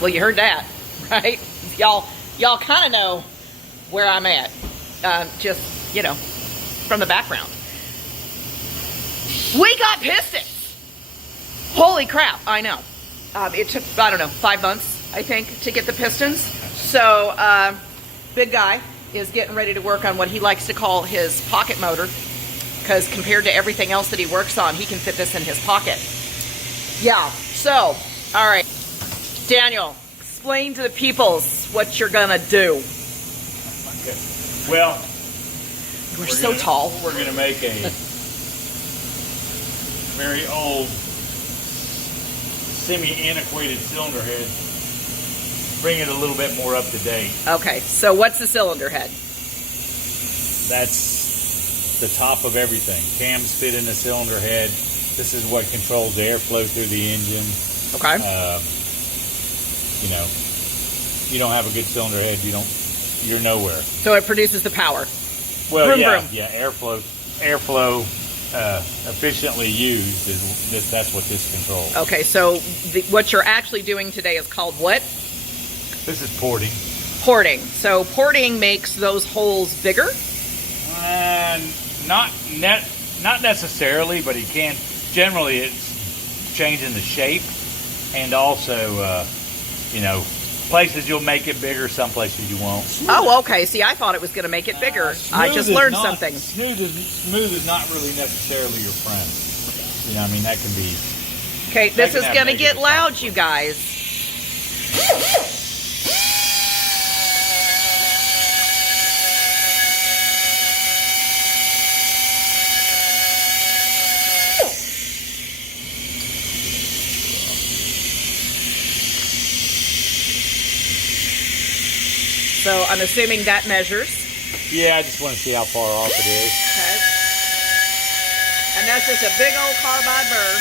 Well, you heard that, right? Y'all kind of know where I'm at. Just, you know, from the background. We got pistons. Holy crap, I know. It took, I don't know, 5 months, I think, to get the pistons. So, big guy is getting ready to work on what he likes to call his pocket motor, because compared to everything else that he works on, he can fit this in his pocket. Yeah, so, all right. Daniel, explain to the peoples what you're gonna do. Okay. Well, we're so tall. We're gonna make a very old, semi-antiquated cylinder head. Bring it a little bit more up to date. Okay, so what's the cylinder head? That's the top of everything. Cams fit in the cylinder head. This is what controls the airflow through the engine. Okay. You know, you don't have a good cylinder head, you're nowhere. So it produces the power. Well, vroom, yeah, vroom. yeah. Airflow efficiently used that's what this controls. Okay, so what you're actually doing today is called what? This is porting. Porting. So porting makes those holes bigger? Not necessarily, but it can. Generally, it's changing the shape, and also, you know, places you'll make it bigger, some places you won't. Oh, okay. See, I thought it was going to make it bigger. I just learned something. Smooth is not really necessarily your friend. You know, I mean, that can be. Okay, this is going to get loud, you guys. So I'm assuming that measures. Yeah, I just want to see how far off it is. Okay. And that's just a big old carbide burr.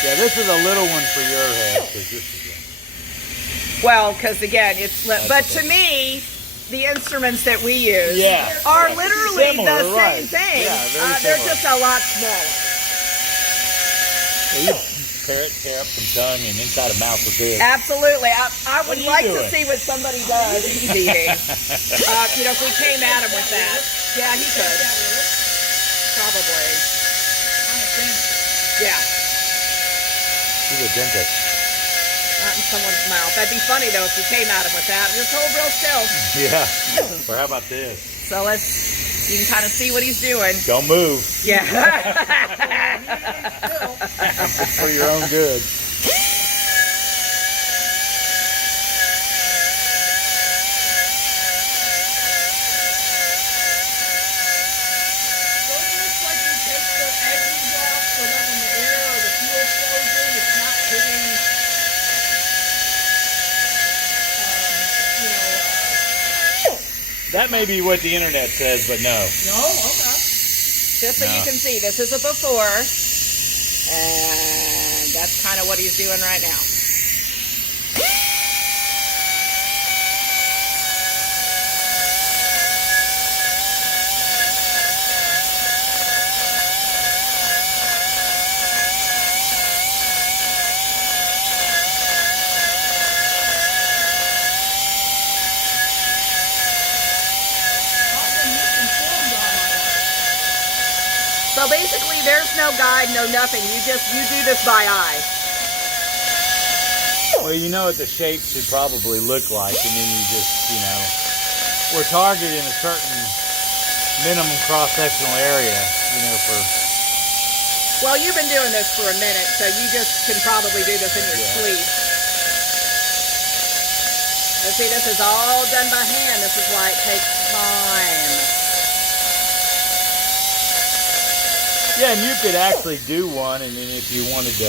Yeah, this is a little one for your head, because this is Well, because again, it's. But to me, the instruments that we use are literally similar, the right. same thing. Yeah, very they're similar. just a lot smaller. Well, you tear up some tongue and inside a mouth with this. Absolutely. I would like to doing? see what somebody does. He's eating. You know, if we came at him with that. Yeah, he could. Probably. Yeah. He's a dentist. Not in someone's mouth. That'd be funny, though, if you came at him with that. Just hold real still. Yeah. Or how about this? So you can kind of see what he's doing. Don't move. Yeah. It's for your own good. That may be what the internet says, but no. No? Okay. Just so you can see, this is a before, and that's kind of what he's doing right now. So basically, there's no guide, no nothing. You do this by eye. Well, you know what the shape should probably look like, and then you just, you know, we're targeting a certain minimum cross-sectional area, you know, for... Well, you've been doing this for a minute, so you just can probably do this in your sleep. But see, this is all done by hand. This is why it takes time. Yeah, and you could actually do one, and then if you wanted to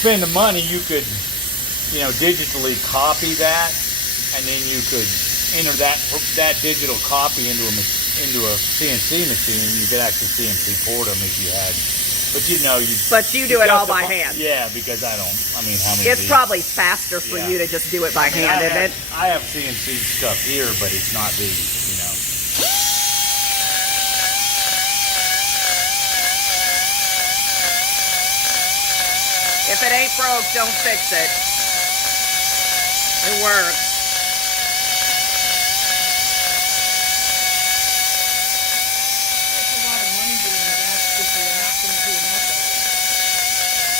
spend the money, you could, you know, digitally copy that, and then you could enter that digital copy into a CNC machine, and you could actually CNC port them if you had. But you know, But you do it all by hand. Yeah, because I mean, how many? It's probably faster for you to just do it by hand, isn't it? I have CNC stuff here, but it's not these, you know. If it ain't broke, don't fix it. It works.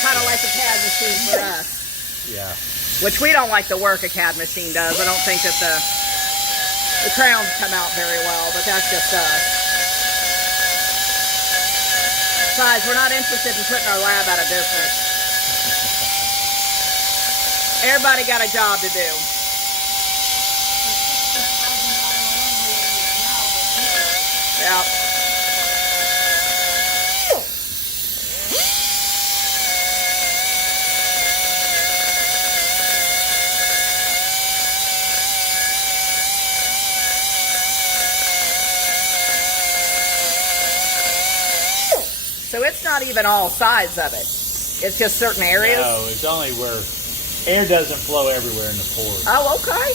Kind of like a CAD machine for us. Yeah. Which we don't like the work a CAD machine does. I don't think that the crowns come out very well, but that's just us. Besides, we're not interested in putting our lab out of business. Everybody got a job to do. Yeah. So it's not even all sides of it. It's just certain areas? No, it's only where air doesn't flow everywhere in the pores. Oh, okay.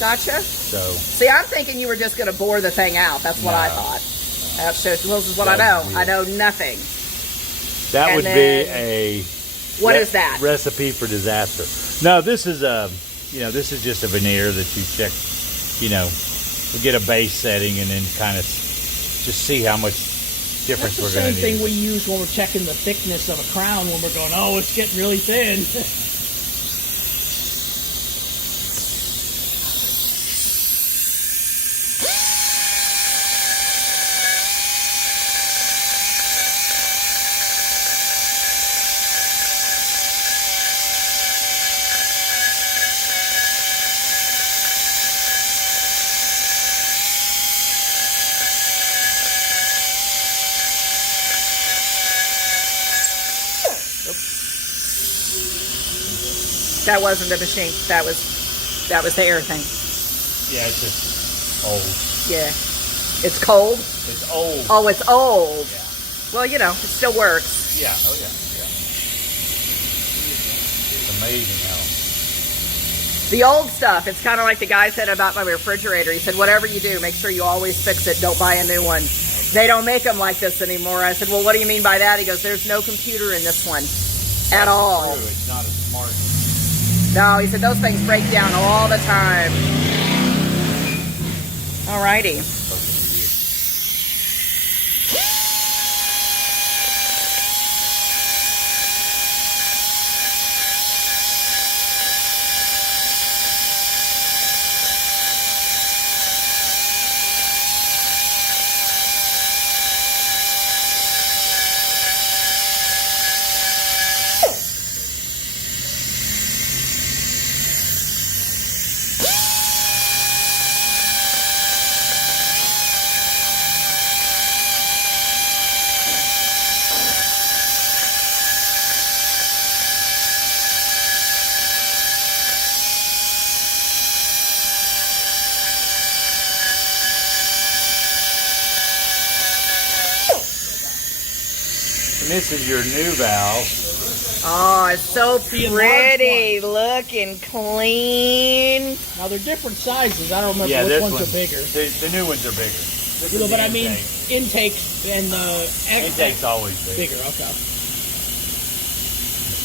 Gotcha. So. See, I'm thinking you were just going to bore the thing out. That's what I thought. That shows, well, this is what I know. I know nothing. That And would then, be a... What is that? Recipe for disaster. No, this is this is just a veneer that you check, we get a base setting and then kind of just see how much difference we're going to need. That's the same thing we use when we're checking the thickness of a crown, when we're going, oh, it's getting really thin. That wasn't the machine. That was the air thing. Yeah, it's just old. Yeah. It's cold? It's old. Oh, it's old. Yeah. Well, it still works. Yeah. Oh, yeah. Yeah. It's amazing how. The old stuff, it's kind of like the guy said about my refrigerator. He said, whatever you do, make sure you always fix it. Don't buy a new one. They don't make them like this anymore. I said, well, what do you mean by that? He goes, there's no computer in this one at all. True. It's not a smart. No, he said, those things break down all the time. Alrighty. And this is your new valve. Oh, it's so The pretty. enlarged Looking clean. Now, they're different sizes. I don't remember Yeah, which this ones one, are bigger. The new ones are bigger. This is But the I mean, intake. intake and the Intake's always bigger. bigger. Okay.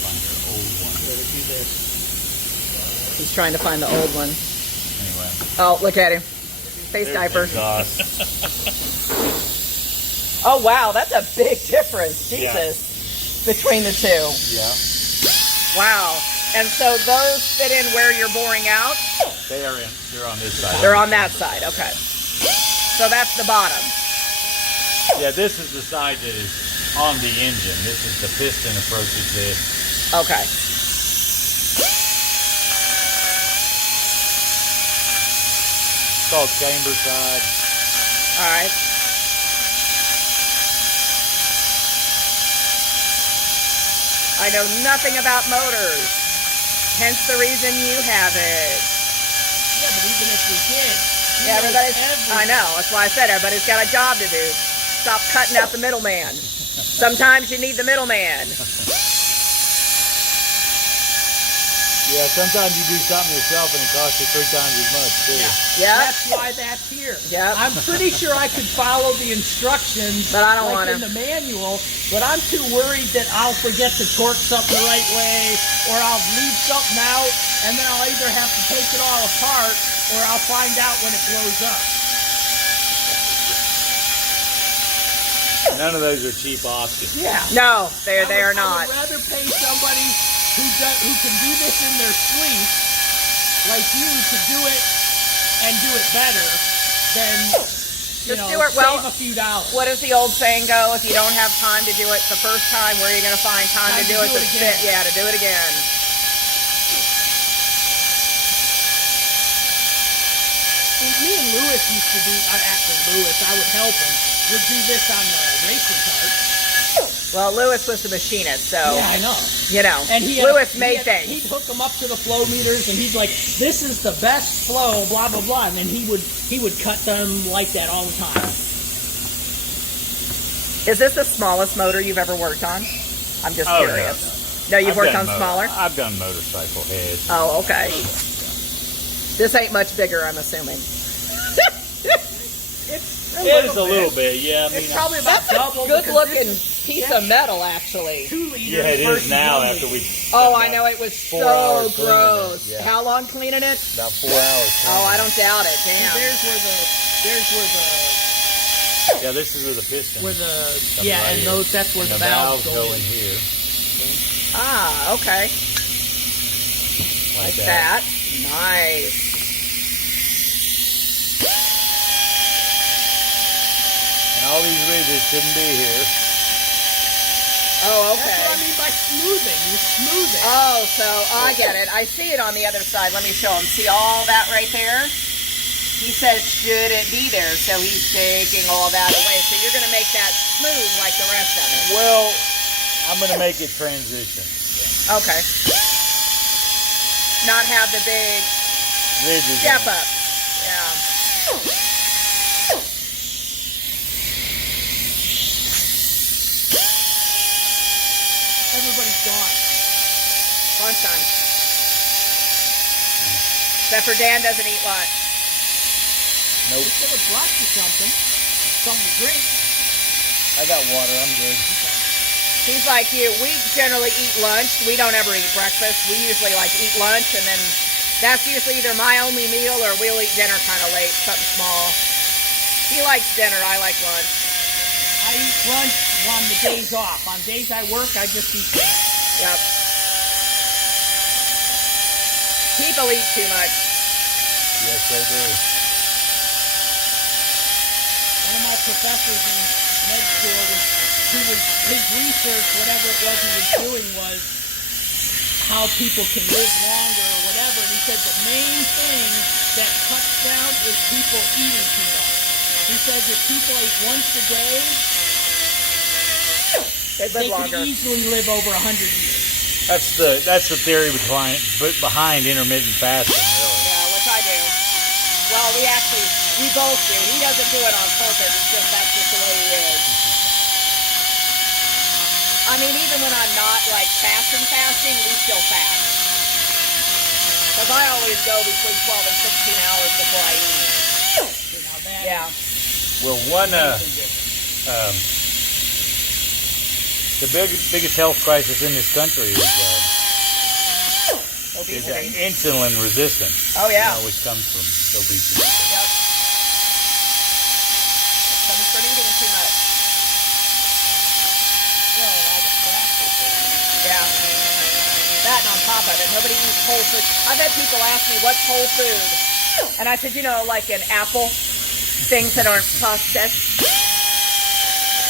Find your old one. So we do this. He's trying to find the old one. Anyway. Oh, look at him. Face There's diaper. exhaust. Oh, wow. That's a big difference. Yeah. Jesus. Between the two. Yeah. Wow. And so those fit in where you're boring out? They're on this side. They're on that side. Okay. So that's the bottom. Yeah, this is the side that is on the engine. This is the piston approaches this. Okay. It's called chamber side. All right. I know nothing about motors. Hence the reason you have it. Yeah, but even if we did, Yeah, I know. That's why I said everybody's got a job to do. Stop cutting out the middleman. Sometimes you need the middleman. Yeah, sometimes you do something yourself and it costs you 3 times as much too. Yeah. That's why that's here. Yep. I'm pretty sure I could follow the instructions, But I don't like wanna. in the manual. But I'm too worried that I'll forget to torque something the right way, or I'll leave something out, and then I'll either have to take it all apart, or I'll find out when it blows up. None of those are cheap options. Yeah. No, they are I not. would rather pay somebody who can do this in their sleep, like you, to do it and do it better than Just do it well. save a few dollars. What does the old saying go? If you don't have time to do it the first time, where are you going to find time to do it again? Yeah, to do it again. Me and Lewis used to do. Actually, Lewis, I would help him. Would do this on the racing cart. Well, Lewis was the machinist, so Yeah, I know. you know, And Lewis made things. He'd hook them up to the flow meters, and he'd like, "This is the best flow," blah blah blah, and then he would cut them like that all the time. Is this the smallest motor you've ever worked on? I'm just Oh, curious. No, you've worked on smaller? I've done motorcycle heads. Oh, okay. This ain't much bigger, I'm assuming. It's It is a little bit, yeah. I mean, It's probably about That's double. a good because looking this piece of metal, actually. 2 liters. yeah, it is versus now 1 after liter. we. Oh, I know, it was 4 so hours cleaning it, gross. yeah. How long cleaning it? About 4 hours. Oh, I don't doubt it. See, Damn. There's where Yeah, this is where the piston. the comes yeah, right and here. those that's where And the the valves valves go in here. Ah, okay. Like that. Nice. And all these ridges shouldn't be here. Oh, That's okay. what I mean by smoothing. You smooth it. Oh, so I get it. I see it on the other side. Let me show him. See all that right there? He says, should it be there? So he's taking all that away. So you're going to make that smooth like the rest of it. Well, I'm going to make it transition. Okay. Not have the big Ridges. step in it. up. Yeah. Everybody's gone. Lunchtime. Except for Dan doesn't eat lunch. Nope. We could have brought you something to drink. I got water. I'm good. He's like you. We generally eat lunch. We don't ever eat breakfast. We usually like eat lunch, and then that's usually either my only meal or we'll eat dinner kind of late, something small. He likes dinner. I like lunch. I eat lunch on the days off. On days I work, I just eat dinner. Yep. People eat too much. Yes, they do. One of my professors in med school his research, whatever it was he was doing, was how people can live longer or whatever. And he said the main thing that cuts down is people eating too much. He says if people ate once a day, They live they longer. could easily live over 100 years. That's the theory behind intermittent fasting, really. Yeah, which I do. Well, we both do. He doesn't do it on purpose. It's just that's just the way he is. I mean, even when I'm not like fasting, we still fast. Because I always go between 12 and 16 hours before I eat. Now that Yeah. Well, the biggest health crisis in this country is Obesity. insulin resistance. Oh, yeah. Which comes from obesity. Yep. Comes from eating too much. Yeah. That and on top of it, nobody eats whole food. I've had people ask me, what's whole food? And I said, like an apple, things that aren't processed.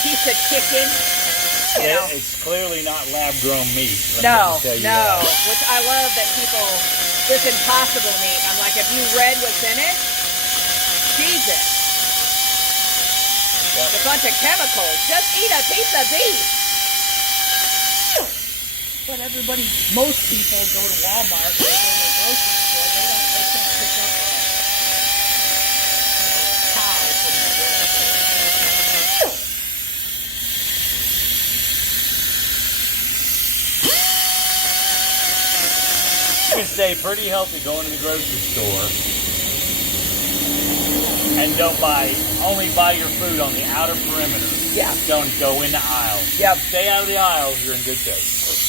Piece of chicken, you know. It's clearly not lab-grown meat. No, let me tell you no. that. Which I love that people, this impossible meat. I'm like, if you read what's in it, Jesus. Yep. It's a bunch of chemicals. Just eat a piece of beef. But most people go to Walmart or go to a grocery store. They can't pick up a cow from can stay pretty healthy going to the grocery store and only buy your food on the outer perimeter. Yeah. Don't go in the aisles. Yep. Stay out of the aisles, you're in good shape.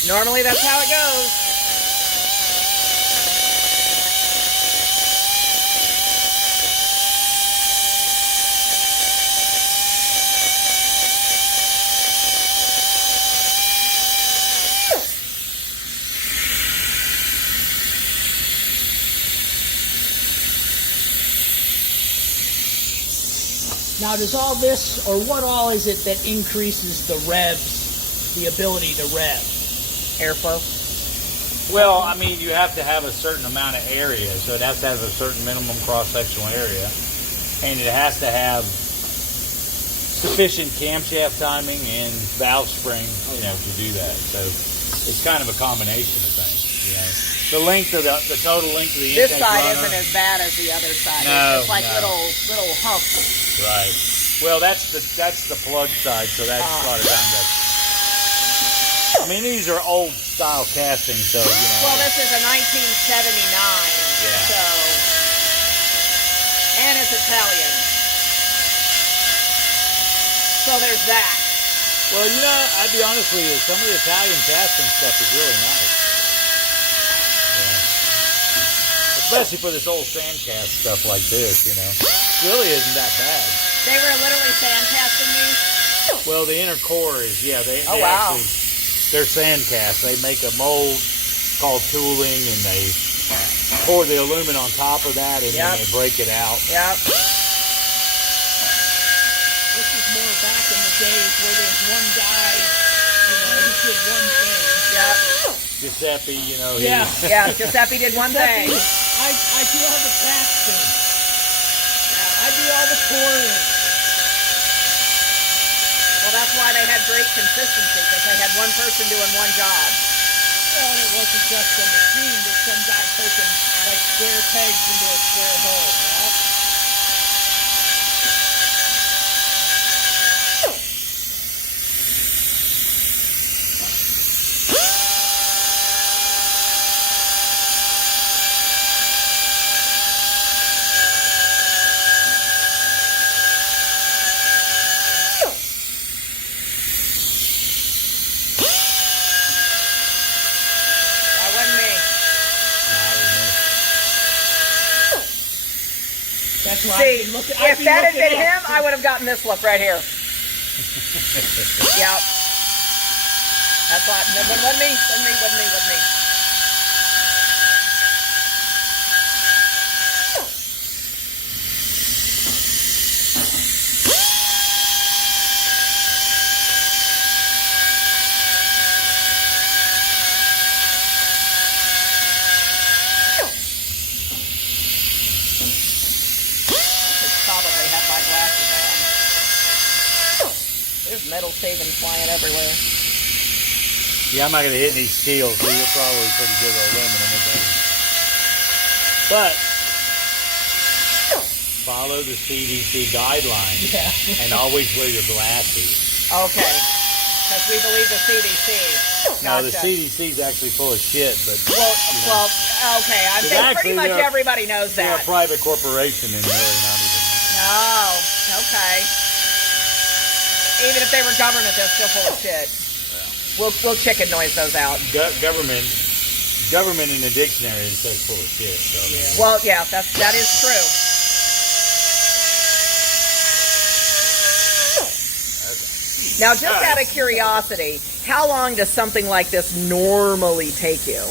Normally that's how it goes. Now, does all this, or what all is it that increases the revs, the ability to rev? Airflow. Well, I mean, you have to have a certain amount of area, so it has to have a certain minimum cross-sectional area, and it has to have sufficient camshaft timing and valve spring, to do that. So it's kind of a combination of things, The length of the total length of the This intake side runner, isn't as bad as the other side. No, It's just like no. little humps. right? Well, that's the plug side, so that's a lot of times. I mean, these are old style castings, so Well, this is a 1979. Yeah. So, and it's Italian. So there's that. Well, I'd be honest with you. Some of the Italian casting stuff is really nice. Especially for this old sand cast stuff like this, really isn't that bad. They were literally sand casting these. Well, the inner core is, they wow. actually, they're sand cast. They make a mold called tooling, and they pour the aluminum on top of that, and then they break it out. Yep. This is more back in the days where there's one guy, who did one thing. Yep. Giuseppe, Yeah. Yeah, Giuseppe did one thing. I do all the casting. I do all the pouring. Well, that's why they had great consistency, because they had one person doing one job. Well, and it wasn't just a machine, but some guy poking like square pegs into a square hole. That's why See, I've if been that had looking been up. him, I would have gotten this look right here. Yep. That's why. No, wasn't me. Probably have my glasses on. There's metal shavings flying everywhere. Yeah, I'm not going to hit any steel, so you're probably pretty good with aluminum. But follow the CDC guidelines and always wear your glasses. Okay. Because we believe the CDC. Now, the Gotcha. CDC is actually full of shit, but Well, okay. I think pretty much everybody knows they're a that. private corporation and really not even. Oh, okay. Even if they were government, they're still full of shit. We'll chicken noise those out. Government in the dictionary says full of shit. So. Well, yeah, that is true. Now, just out of curiosity, how long does something like this normally take you?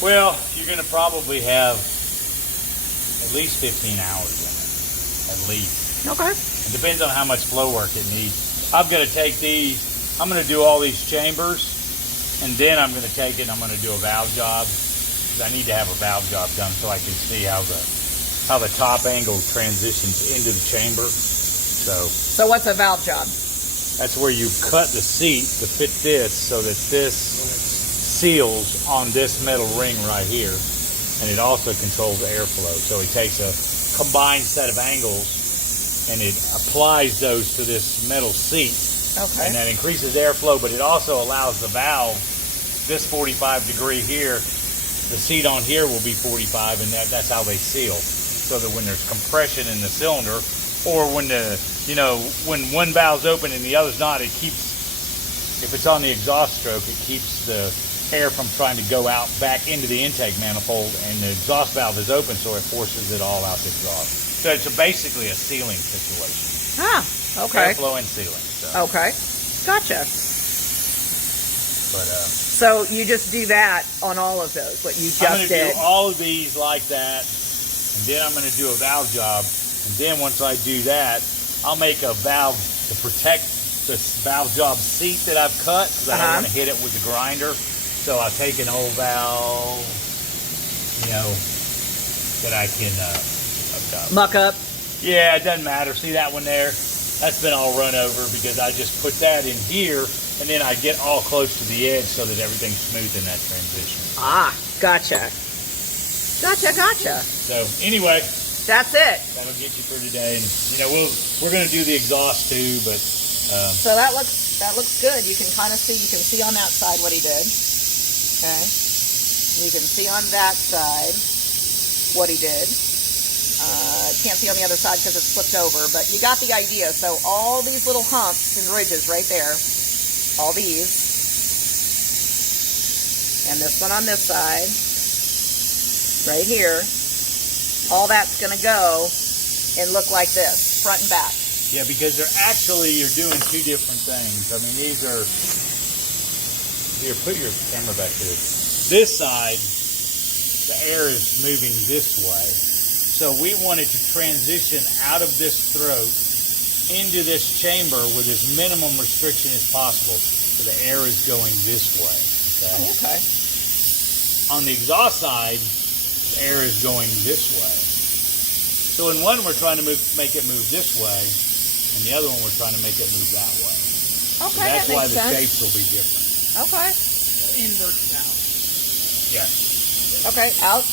Well, you're going to probably have at least 15 hours in it. At least. Okay. It depends on how much flow work it needs. I'm going to take these, I'm going to do all these chambers, and then I'm going to take it and I'm going to do a valve job. I need to have a valve job done so I can see how the top angle transitions into the chamber. So what's a valve job? That's where you cut the seat to fit this so that this seals on this metal ring right here. And it also controls airflow. So it takes a combined set of angles and it applies those to this metal seat. Okay. And that increases airflow, but it also allows the valve, this 45 degree here, the seat on here will be 45, and that's how they seal. So that when there's compression in the cylinder, or when when one valve's open and the other's not, it keeps, if it's on the exhaust stroke, it keeps the air from trying to go out back into the intake manifold, and the exhaust valve is open, so it forces it all out the exhaust. So it's basically a sealing situation. Ah, okay. Airflow and sealing. So. Okay, gotcha. But so you just do that on all of those, what you just I'm going to did. do all of these like that, and then I'm going to do a valve job, and then once I do that, I'll make a valve to protect this valve job seat that I've cut, because I don't want to hit it with the grinder. So I'll take an old valve, that I can muck up. Yeah, it doesn't matter. See that one there? That's been all run over because I just put that in here, and then I get all close to the edge so that everything's smooth in that transition. Ah, gotcha. Gotcha. So anyway, that's it. that'll get you for today, and we're going to do the exhaust too, but So that looks good. You can kind of see. You can see on that side what he did. Okay. You can see on that side what he did. Can't see on the other side because it's flipped over, but you got the idea. So all these little humps and ridges right there, all these, and this one on this side, right here, all that's going to go and look like this, front and back. yeah, because you're doing two different things. I mean, these are, here, put your camera back here. This side, the air is moving this way. So we wanted to transition out of this throat into this chamber with as minimum restriction as possible. So the air is going this way. Okay. Oh, okay. On the exhaust side, the air is going this way. So in one, we're trying to make it move this way, and the other one, we're trying to make it move that way. Okay, So that's that why makes the sense. shapes will be different. Okay. Invert valve. Yeah. Okay. Out.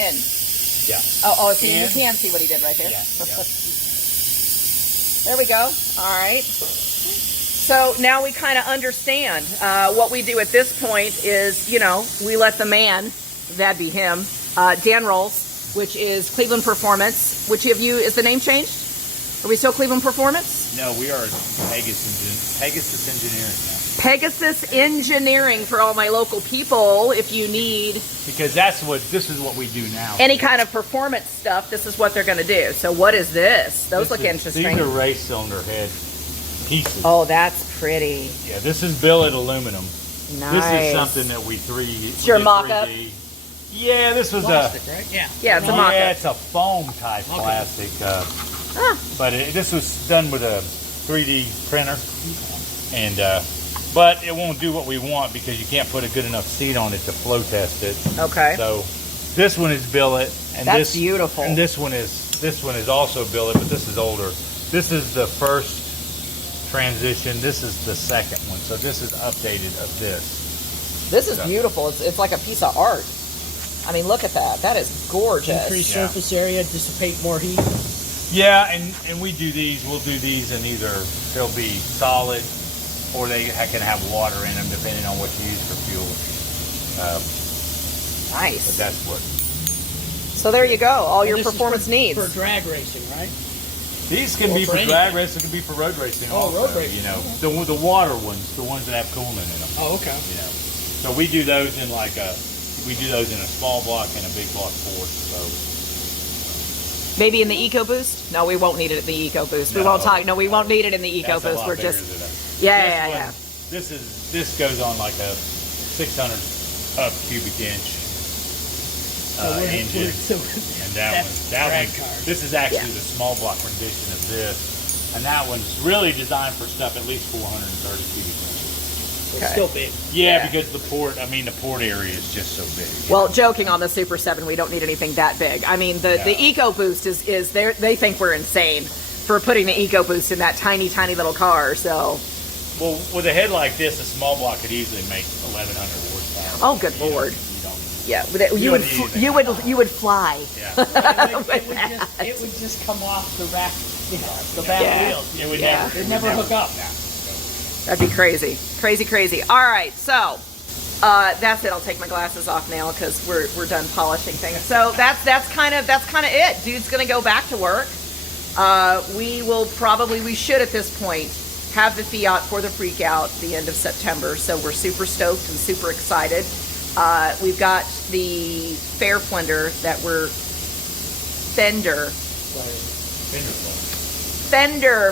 In. Yeah. Oh, so you In. can see what he did right there. Yeah. There we go. All right. So now we kind of understand. What we do at this point is, we let the man, that'd be him, Dan Rolls, which is Cleveland Performance. Which of you, is the name changed? Are we still Cleveland Performance? No, we are Pegasus Engineering now. Pegasus Engineering for all my local people. If you need Because this is what we do now. any kind of performance stuff, this is what they're going to do. So what is this? Those look interesting. These are race cylinder head pieces. Oh, that's pretty. Yeah, this is billet aluminum. Nice. This is something that we your did mock-up? 3D. Yeah, this was Plastic, right? Yeah. Yeah, it's a mock-up. Yeah, it's a foam type plastic. But this was done with a 3D printer, and but it won't do what we want because you can't put a good enough seat on it to flow test it. Okay. So this one is billet, and That's this beautiful. And this one is also billet, but this is older. This is the first transition. This is the second one. So this is updated of this. This is beautiful. It's like a piece of art. I mean, look at that. That is gorgeous. Increase Yeah. surface area, dissipate more heat. Yeah, and we do these. We'll do these, and either they'll be solid, or they can have water in them, depending on what you use for fuel. But Nice. that's what. So there you go. All your And this is performance needs. For drag racing, right? These can Or be for for anything. drag racing. It can be for road racing. Oh, also, road racing. the water ones, the ones that have coolant in them. Oh, okay. So we do those in a small block and a big block Ford. So Maybe in the EcoBoost? No, we won't need it in the EcoBoost. We No. won't talk. No, we won't need it in the that's a EcoBoost. lot We're bigger just. than that. Yeah. This goes on like a 600 up cubic inch engine. And that drag one, car. this is actually Yeah. the small block rendition of this, and that one's really designed for stuff at least 430 cubic inches. It's Okay. still big. Yeah, Yeah. because the port area is just so big. Well, joking on the Super 7, we don't need anything that big. I mean, the EcoBoost is they think we're insane for putting the EcoBoost in that tiny, tiny little car. So, Well, with a head like this, a small block could easily make 1,100 horsepower. oh, good Lord. You don't. Yeah, You wouldn't need anything. you would fly. Yeah. It would just come off the rack, the back Yeah. wheels. It would Yeah. never. It'd never hook up. That'd be crazy. Crazy. All right, so That's it. I'll take my glasses off now because we're done polishing things. So that's kind of it. Dude's gonna go back to work. We should at this point have the Fiat for the freak out the end of September. So we're super stoked and super excited. We've got the fair fender that we're fender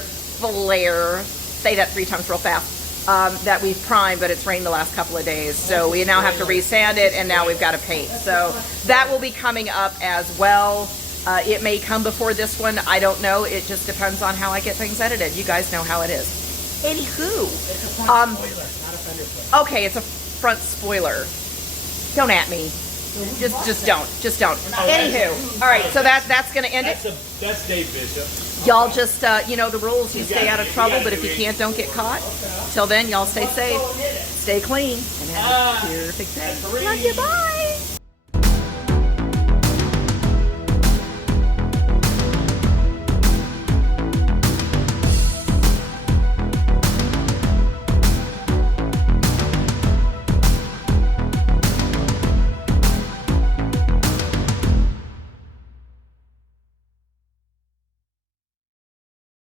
flare. Say that 3 times real fast. That we've primed, but it's rained the last couple of days. So we now have to resand it, and now we've got to paint. So that will be coming up as well. It may come before this one. I don't know. It just depends on how I get things edited. You guys know how it is. Anywho. It's a front spoiler, not a fender flare. Okay, it's a front spoiler. Don't at me. Just don't. Anywho. All right, so that's going to end it. That's Dave Bishop. Y'all just, you know the rules. You stay out of trouble, but if you can't, don't get caught. Till then, y'all stay safe, stay clean, and have a perfect day. Love you, bye.